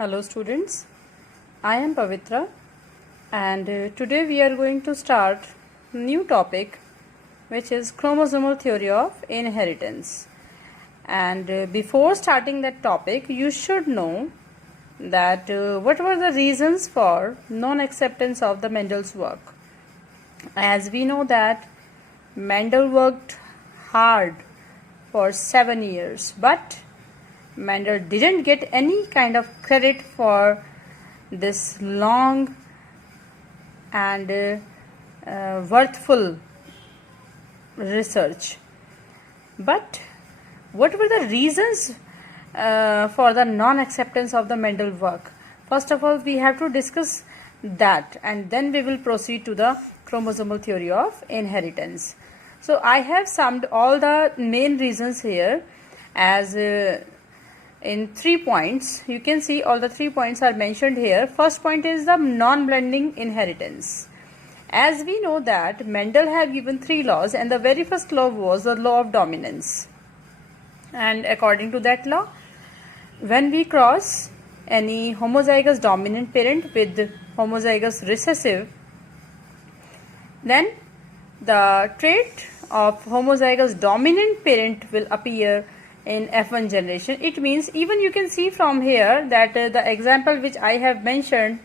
Hello students, I am Pavitra and today we are going to start new topic which is chromosomal theory of inheritance. And before starting that topic you should know that what were the reasons for non-acceptance of the Mendel's work. As we know that Mendel worked hard for 7 years, but Mendel didn't get any kind of credit for this long and worthful research. But what were the reasons for the non-acceptance of the Mendel work? First of all, we have to discuss that, and then we will proceed to the chromosomal theory of inheritance. So I have summed all the main reasons here as in 3 points. You can see all the 3 points are mentioned here. First point is the non-blending inheritance. As we know that Mendel had given 3 laws, and the very first law was the law of dominance. And according to that law, when we cross any homozygous dominant parent with homozygous recessive, then the trait of homozygous dominant parent will appear in F1 generation. It means, even you can see from here that the example which I have mentioned,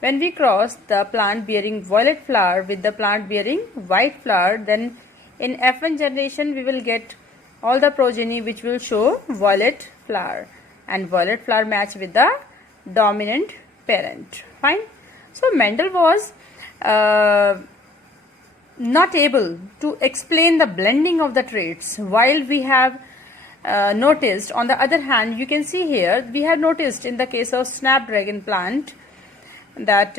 when we cross the plant bearing violet flower with the plant bearing white flower, then in F1 generation we will get all the progeny which will show violet flower, and violet flower match with the dominant parent. Fine. So Mendel was not able to explain the blending of the traits, while we have noticed, on the other hand, you can see here, we have noticed in the case of snapdragon plant that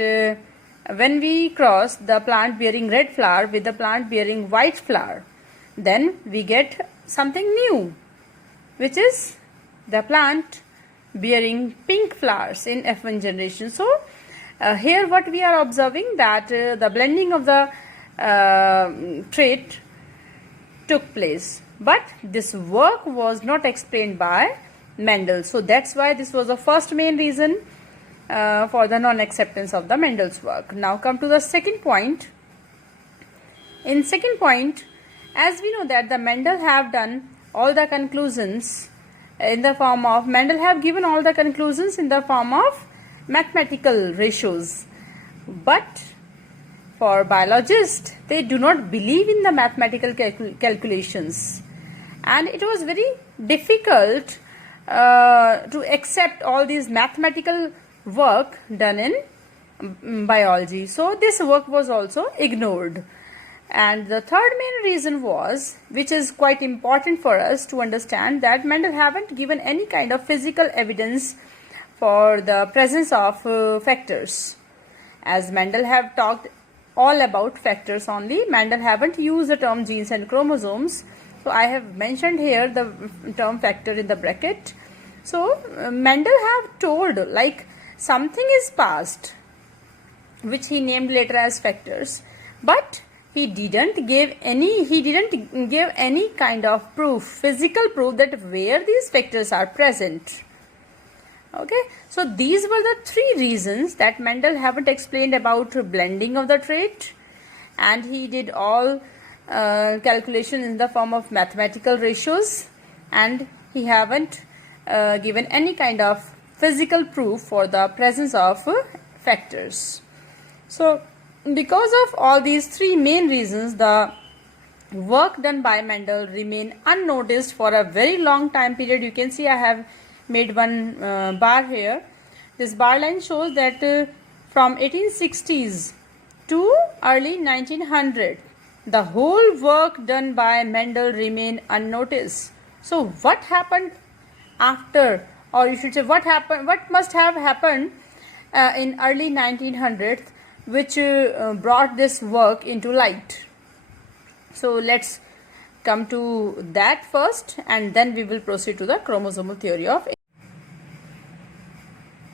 when we cross the plant bearing red flower with the plant bearing white flower, then we get something new, which is the plant bearing pink flowers in F1 generation. So here what we are observing, that the blending of the trait took place, but this work was not explained by Mendel. So that's why this was the first main reason for the non-acceptance of the Mendel's work. Now come to the second point. In second point, as we know that the Mendel have done all the conclusions in the form of, Mendel have given all the conclusions in the form of mathematical ratios, but for biologists, they do not believe in the mathematical calculations, and it was very difficult to accept all these mathematical work done in biology. So this work was also ignored. And the third main reason was, which is quite important for us to understand, that Mendel haven't given any kind of physical evidence for the presence of factors. As Mendel have talked all about factors only, Mendel haven't used the term genes and chromosomes. So I have mentioned here the term factor in the bracket. So Mendel have told like something is passed, which he named later as factors, but he didn't give any kind of proof, physical proof, that where these factors are present. Okay, so these were the 3 reasons that Mendel haven't explained about blending of the trait, and he did all calculation in the form of mathematical ratios, and he haven't given any kind of physical proof for the presence of factors. So because of all these 3 main reasons, the work done by Mendel remained unnoticed for a very long time period. You can see I have made one bar here. This bar line shows that from 1860s to early 1900, the whole work done by Mendel remained unnoticed. So what happened after, or you should say what must have happened in early 1900s, which brought this work into light? So let's come to that first, and then we will proceed to the chromosomal theory of.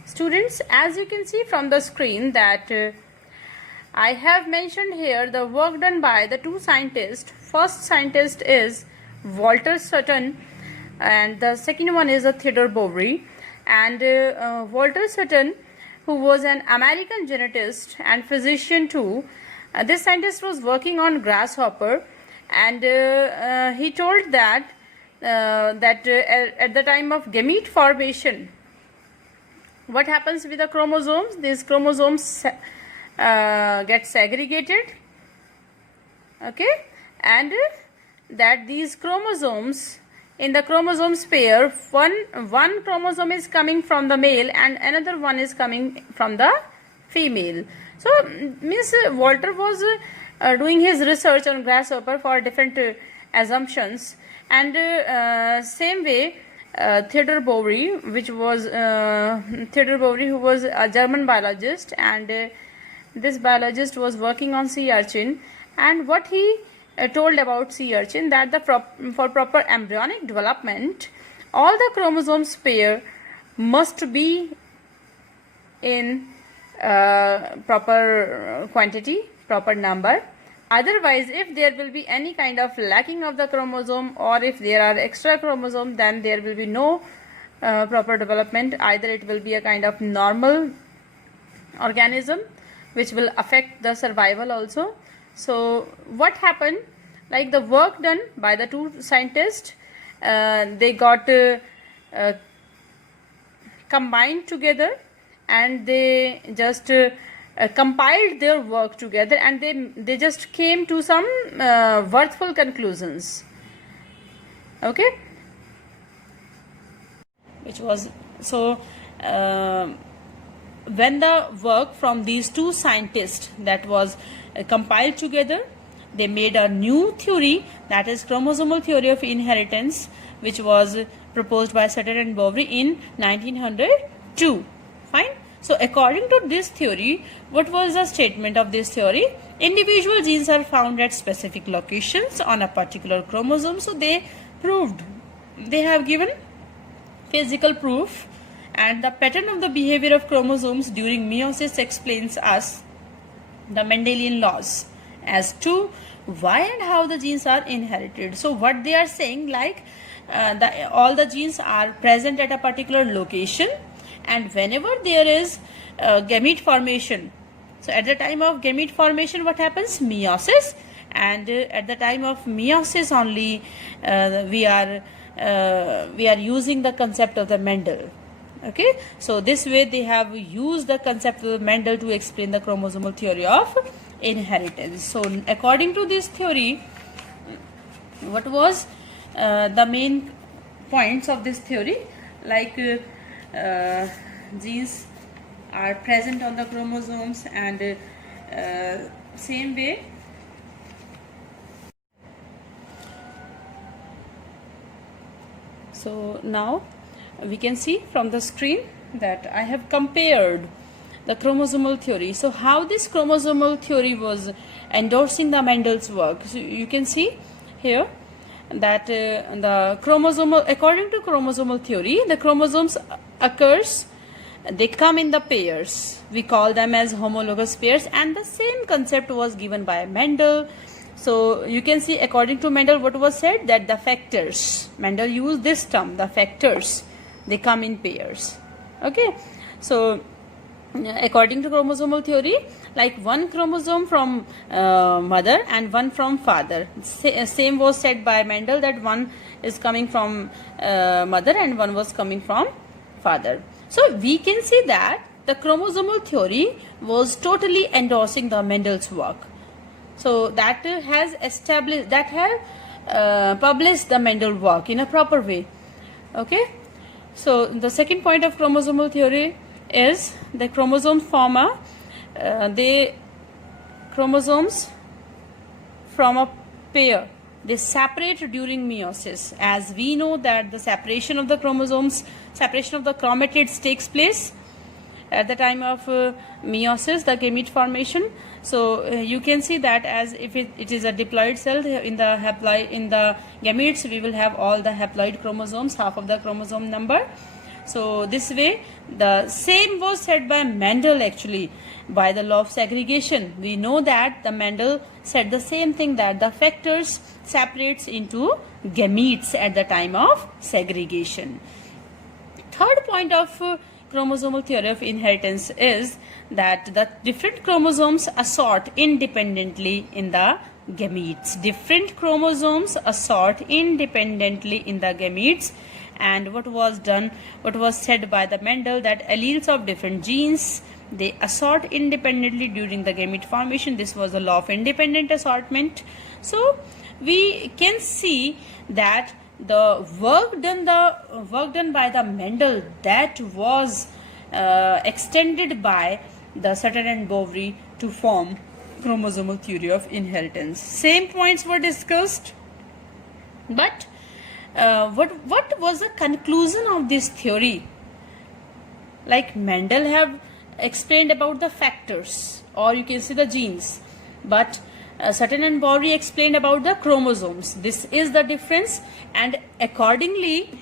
Students, as you can see from the screen that I have mentioned here the work done by the 2 scientists. First scientist is Walter Sutton, and the second one is Theodore Boveri. And Walter Sutton, who was an American genetist and physician too, this scientist was working on grasshopper, and he told that at the time of gamete formation, what happens with the chromosomes? These chromosomes get segregated, okay, and that these chromosomes, in the chromosomes pair, one chromosome is coming from the male and another one is coming from the female. So means Walter was doing his research on grasshopper for different assumptions, and same way Theodor Boveri, who was a German biologist, and this biologist was working on sea urchin, and what he told about sea urchin, that for proper embryonic development, all the chromosomes pair must be in proper quantity, proper number. Otherwise, if there will be any kind of lacking of the chromosome, or if there are extra chromosomes, then there will be no proper development. Either it will be a kind of normal organism which will affect the survival also. So what happened, like the work done by the two scientists, they got combined together, and they just compiled their work together, and they just came to some worthful conclusions, okay, which was so when the work from these two scientists that was compiled together, they made a new theory, that is chromosomal theory of inheritance, which was proposed by Sutton and Boveri in 1902. Fine. So according to this theory, what was the statement of this theory? Individual genes are found at specific locations on a particular chromosome. So they have given physical proof, and the pattern of the behavior of chromosomes during meiosis explains us the Mendelian laws as to why and how the genes are inherited. So what they are saying, like all the genes are present at a particular location, and whenever there is gamete formation, so at the time of gamete formation, what happens? Meiosis. And at the time of meiosis only, we are using the concept of the Mendel. Okay, so this way they have used the concept of Mendel to explain the chromosomal theory of inheritance. So according to this theory, what was the main points of this theory? Like genes are present on the chromosomes, and same way so now we can see from the screen that I have compared the chromosomal theory. So how this chromosomal theory was endorsing the Mendel's work. So you can see here that the chromosomal, according to chromosomal theory, the chromosomes occurs, they come in the pairs. We call them as homologous pairs, and the same concept was given by Mendel. So you can see, according to Mendel, what was said, that the factors, Mendel used this term, the factors, they come in pairs. Okay, so according to chromosomal theory, like one chromosome from mother and one from father. Same was said by Mendel, that one is coming from mother and one was coming from father. So we can see that the chromosomal theory was totally endorsing the Mendel's work. So that has established, that have published the Mendel work in a proper way. Okay. So the second point of chromosomal theory is the chromosomes form a chromosomes from a pair, they separate during meiosis. As we know that the separation of the chromosomes, separation of the chromatids takes place at the time of meiosis, the gamete formation. So you can see that as if it is a diploid cell, in the gametes we will have all the haploid chromosomes, half of the chromosome number. So this way the same was said by Mendel actually, by the law of segregation. We know that the Mendel said the same thing, that the factors separates into gametes at the time of segregation. third point of chromosomal theory of inheritance is that the different chromosomes assort independently in the gametes. Different chromosomes assort independently in the gametes. And what was said by the Mendel, that alleles of different genes, they assort independently during the gamete formation. This was the law of independent assortment. So we can see that the work done by the Mendel, that was extended by the Sutton and Boveri to form chromosomal theory of inheritance. Same points were discussed, but what was the conclusion of this theory? Like Mendel have explained about the factors, or you can say the genes, but Sutton and Boveri explained about the chromosomes. This is the difference, and accordingly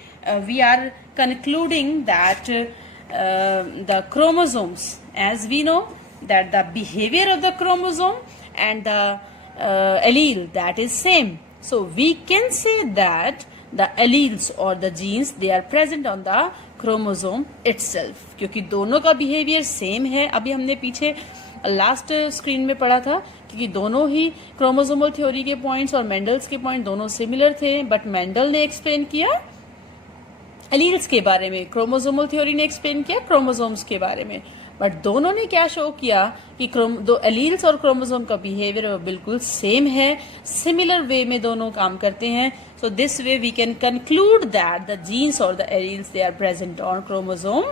we are concluding that the chromosomes, as we know that the behavior of the chromosome and the allele, that is same. So we can say that the alleles or the genes, they are present on the chromosome itself, क्योंकि दोनों का behavior same है. अभी हमने पीछे last screen में पढ़ा था क्योंकि दोनों ही क्रोमोसोमल थ्योरी के पॉइंट्स और मेंडल्स के पॉइंट दोनों सिमिलर थे, बट मेंडल ने एक्सप्लेन किया एलील्स के बारे में, क्रोमोसोमल थ्योरी ने एक्सप्लेन किया क्रोमोसोम्स के बारे में. बट दोनों ने क्या शो किया कि दो एलील्स और क्रोमोसोम का बिहेवियर वो बिल्कुल सेम है, सिमिलर वे में दोनों काम करते हैं. So this way we can conclude that the genes और the alleles they are present on chromosome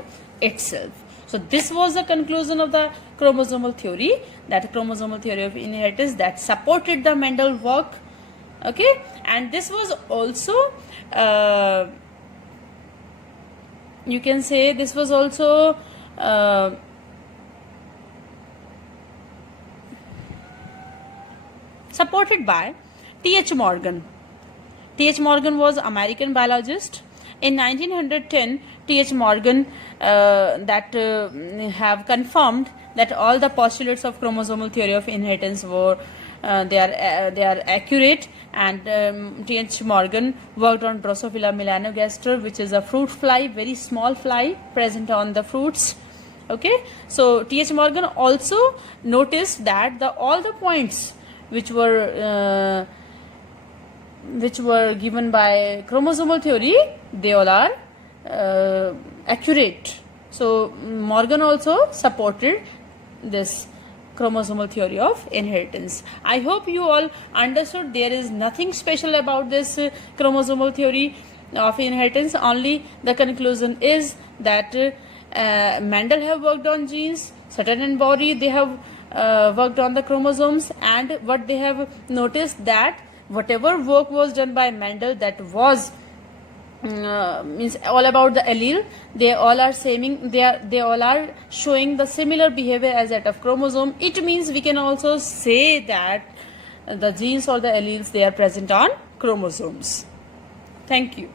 itself. So this was the conclusion of the chromosomal theory, that chromosomal theory of inheritance that supported the Mendel work. Okay, and this was also you can say this was also supported by T.H. Morgan. T.H. Morgan was American biologist. In 1910, T.H. Morgan have confirmed that all the postulates of chromosomal theory of inheritance were they are accurate, and T.H. Morgan worked on Drosophila melanogaster, which is a fruit fly, very small fly present on the fruits. Okay, so T.H. Morgan also noticed that all the points which were given by chromosomal theory, they all are accurate. So Morgan also supported this chromosomal theory of inheritance. I hope you all understood. There is nothing special about this chromosomal theory of inheritance. Only the conclusion is that Mendel have worked on genes, Sutton and Boveri they have worked on the chromosomes, and what they have noticed that whatever work was done by Mendel, that was means all about the allele, they all are showing the similar behavior as that of chromosome. It means we can also say that the genes or the alleles, they are present on chromosomes. Thank you.